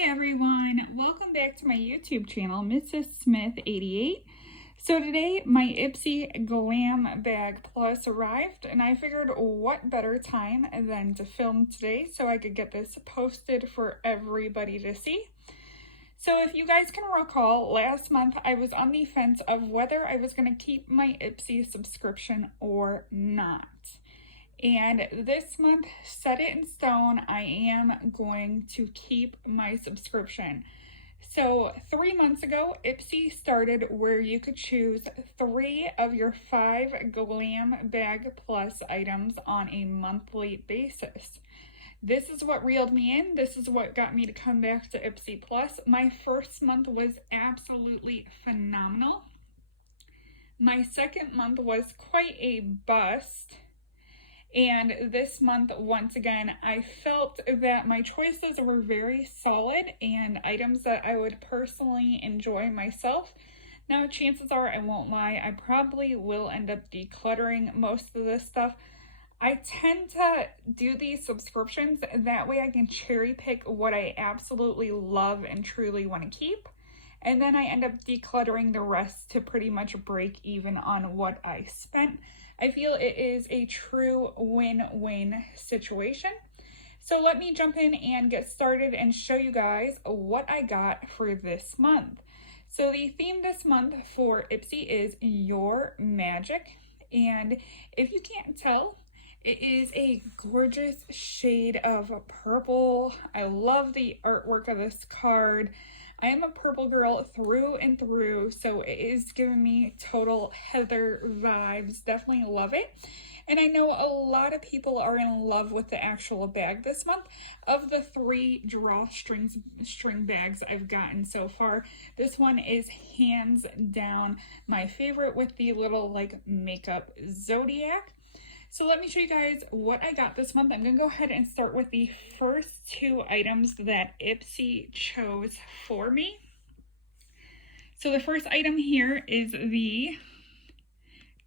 Hi everyone, welcome back to my YouTube channel, Mrs. Smith 88. So today my Ipsy GlamBag Plus arrived and I figured what better time than to film today so I could get this posted for everybody to see. So if you guys can recall, last month I was on the fence of whether I was going to keep my Ipsy subscription or not. And this month, set it in stone, I am going to keep my subscription. So 3 months ago, Ipsy started where you could choose 3 of your 5 GlamBag Plus items on a monthly basis. This is what reeled me in. This is what got me to come back to Ipsy Plus. My first month was absolutely phenomenal. My second month was quite a bust. And this month, once again, I felt that my choices were very solid and items that I would personally enjoy myself. Now, chances are, I won't lie, I probably will end up decluttering most of this stuff. I tend to do these subscriptions, that way I can cherry pick what I absolutely love and truly want to keep. And then I end up decluttering the rest to pretty much break even on what I spent. I feel it is a true win-win situation. So let me jump in and get started and show you guys what I got for this month. So the theme this month for Ipsy is Your Magic. And if you can't tell, it is a gorgeous shade of purple. I love the artwork of this card. I am a purple girl through and through, so it is giving me total Heather vibes. Definitely love it. And I know a lot of people are in love with the actual bag this month. Of the 3 string bags I've gotten so far, this one is hands down my favorite with the little like makeup zodiac. So let me show you guys what I got this month. I'm going to go ahead and start with the first 2 items that Ipsy chose for me. So the first item here is the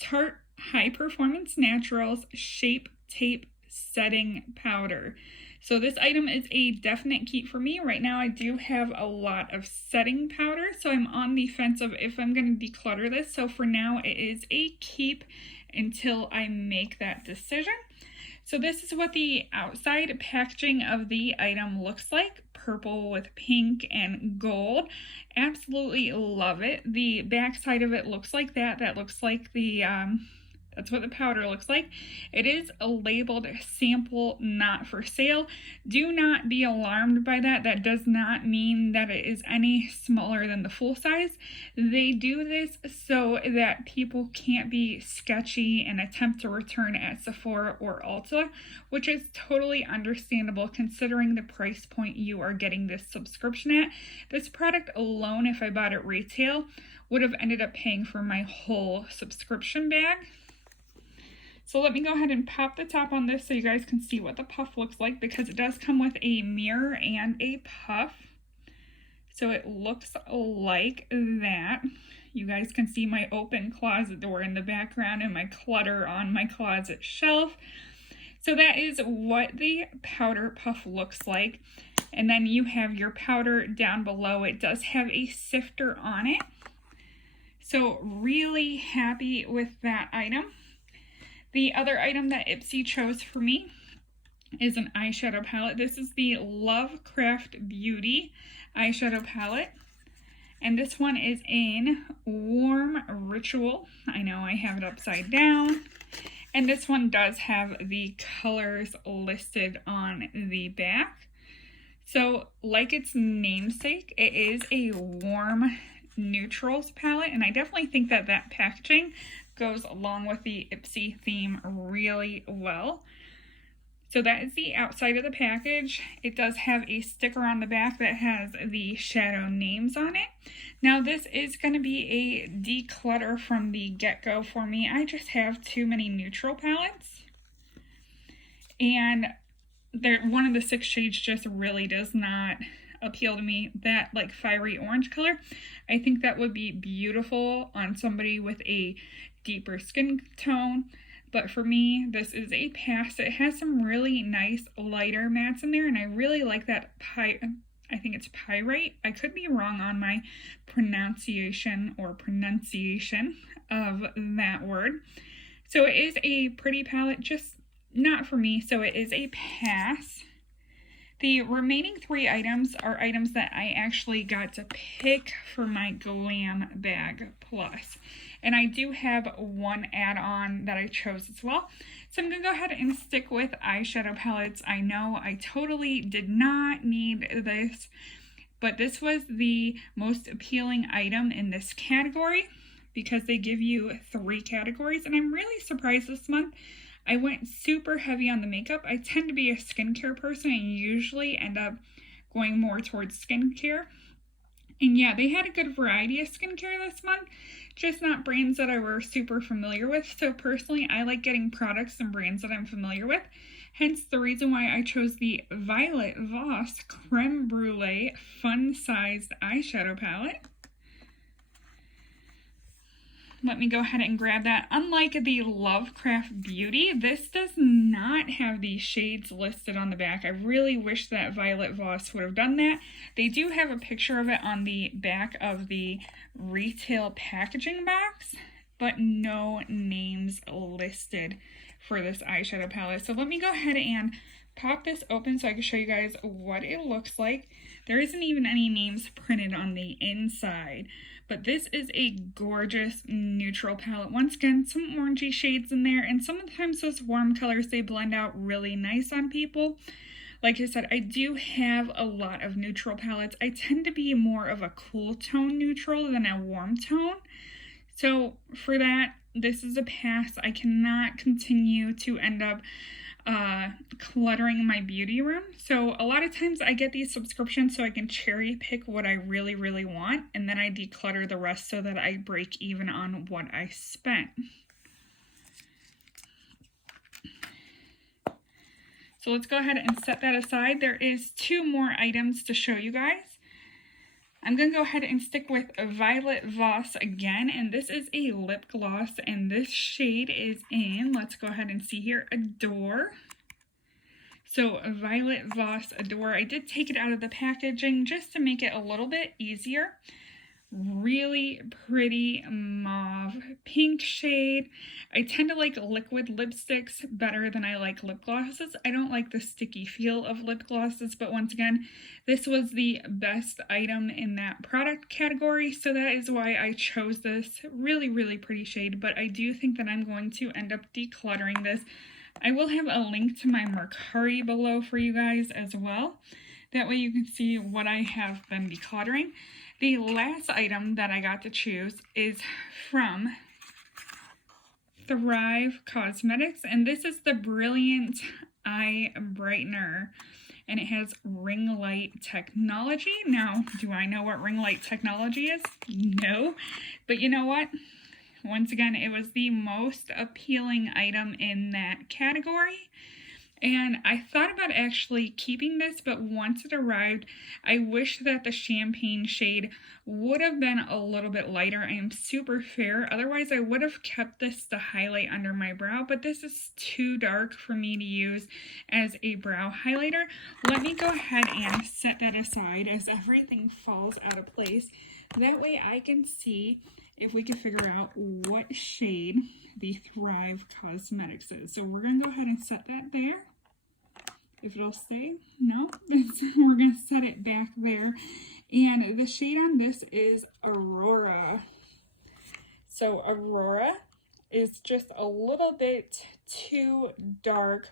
Tarte High Performance Naturals Shape Tape Setting Powder. So this item is a definite keep for me. Right now I do have a lot of setting powder, so I'm on the fence of if I'm going to declutter this. So for now it is a keep until I make that decision. So this is what the outside packaging of the item looks like. Purple with pink and gold. Absolutely love it. The back side of it looks like that. That looks like the that's what the powder looks like. It is labeled sample, not for sale. Do not be alarmed by that. That does not mean that it is any smaller than the full size. They do this so that people can't be sketchy and attempt to return at Sephora or Ulta, which is totally understandable considering the price point you are getting this subscription at. This product alone, if I bought it retail, would have ended up paying for my whole subscription bag. So let me go ahead and pop the top on this so you guys can see what the puff looks like, because it does come with a mirror and a puff. So it looks like that. You guys can see my open closet door in the background and my clutter on my closet shelf. So that is what the powder puff looks like. And then you have your powder down below. It does have a sifter on it. So really happy with that item. The other item that Ipsy chose for me is an eyeshadow palette. This is the Lovecraft Beauty eyeshadow palette. And this one is in Warm Ritual. I know I have it upside down. And this one does have the colors listed on the back. So like its namesake, it is a warm neutrals palette. And I definitely think that that packaging goes along with the Ipsy theme really well. So that is the outside of the package. It does have a sticker on the back that has the shadow names on it. Now this is going to be a declutter from the get-go for me. I just have too many neutral palettes. And one of the 6 shades just really does not appeal to me. That like fiery orange color, I think that would be beautiful on somebody with a deeper skin tone, but for me this is a pass. It has some really nice lighter mattes in there, and I really like that I think it's pyrite. I could be wrong on my pronunciation of that word. So it is a pretty palette, just not for me, so it is a pass. The remaining 3 items are items that I actually got to pick for my GlamBag Plus. And I do have one add-on that I chose as well. So I'm going to go ahead and stick with eyeshadow palettes. I know I totally did not need this, but this was the most appealing item in this category because they give you 3 categories. And I'm really surprised this month I went super heavy on the makeup. I tend to be a skincare person and usually end up going more towards skincare. And yeah, they had a good variety of skincare this month, just not brands that I were super familiar with. So personally, I like getting products and brands that I'm familiar with. Hence the reason why I chose the Violet Voss Creme Brulee Fun Sized Eyeshadow Palette. Let me go ahead and grab that. Unlike the Lovecraft Beauty, this does not have the shades listed on the back. I really wish that Violet Voss would have done that. They do have a picture of it on the back of the retail packaging box, but no names listed for this eyeshadow palette. So let me go ahead and pop this open so I can show you guys what it looks like. There isn't even any names printed on the inside. But this is a gorgeous neutral palette. Once again, some orangey shades in there, and sometimes those warm colors, they blend out really nice on people. Like I said, I do have a lot of neutral palettes. I tend to be more of a cool tone neutral than a warm tone. So for that, this is a pass. I cannot continue to end up cluttering my beauty room. So a lot of times I get these subscriptions so I can cherry pick what I really, really want, and then I declutter the rest so that I break even on what I spent. So let's go ahead and set that aside. There is 2 more items to show you guys. I'm going to go ahead and stick with Violet Voss again, and this is a lip gloss, and this shade is in, let's go ahead and see here, Adore. So Violet Voss Adore. I did take it out of the packaging just to make it a little bit easier. Really pretty mauve pink shade. I tend to like liquid lipsticks better than I like lip glosses. I don't like the sticky feel of lip glosses, but once again, this was the best item in that product category, so that is why I chose this. Really, really pretty shade, but I do think that I'm going to end up decluttering this. I will have a link to my Mercari below for you guys as well. That way you can see what I have been decluttering. The last item that I got to choose is from Thrive Cosmetics, and this is the Brilliant Eye Brightener, and it has ring light technology. Now, do I know what ring light technology is? No, but you know what? Once again, it was the most appealing item in that category. And I thought about actually keeping this, but once it arrived, I wish that the champagne shade would have been a little bit lighter. I am super fair. Otherwise, I would have kept this to highlight under my brow, but this is too dark for me to use as a brow highlighter. Let me go ahead and set that aside as everything falls out of place. That way I can see if we can figure out what shade the Thrive Cosmetics is. So we're going to go ahead and set that there. If it'll stay, no, we're going to set it back there. And the shade on this is Aurora. So Aurora is just a little bit too dark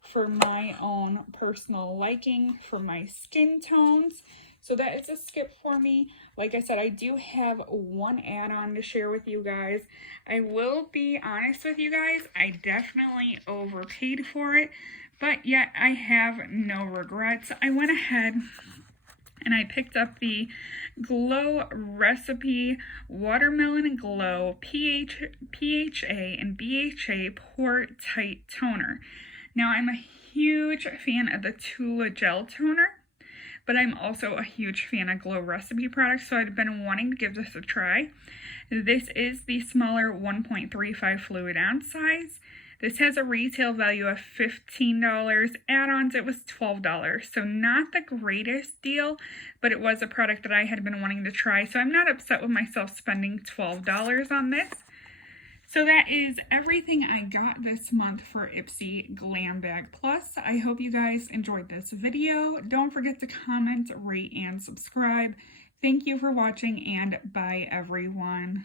for my own personal liking, for my skin tones. So that is a skip for me. Like I said, I do have one add-on to share with you guys. I will be honest with you guys, I definitely overpaid for it, but yet I have no regrets. I went ahead and I picked up the Glow Recipe Watermelon Glow PHA and BHA Pore Tight Toner. Now, I'm a huge fan of the Tula Gel Toner, but I'm also a huge fan of Glow Recipe products, so I've been wanting to give this a try. This is the smaller 1.35 fluid ounce size. This has a retail value of $15. Add-ons, it was $12. So not the greatest deal, but it was a product that I had been wanting to try. So I'm not upset with myself spending $12 on this. So that is everything I got this month for Ipsy GlamBag Plus. I hope you guys enjoyed this video. Don't forget to comment, rate, and subscribe. Thank you for watching, and bye everyone.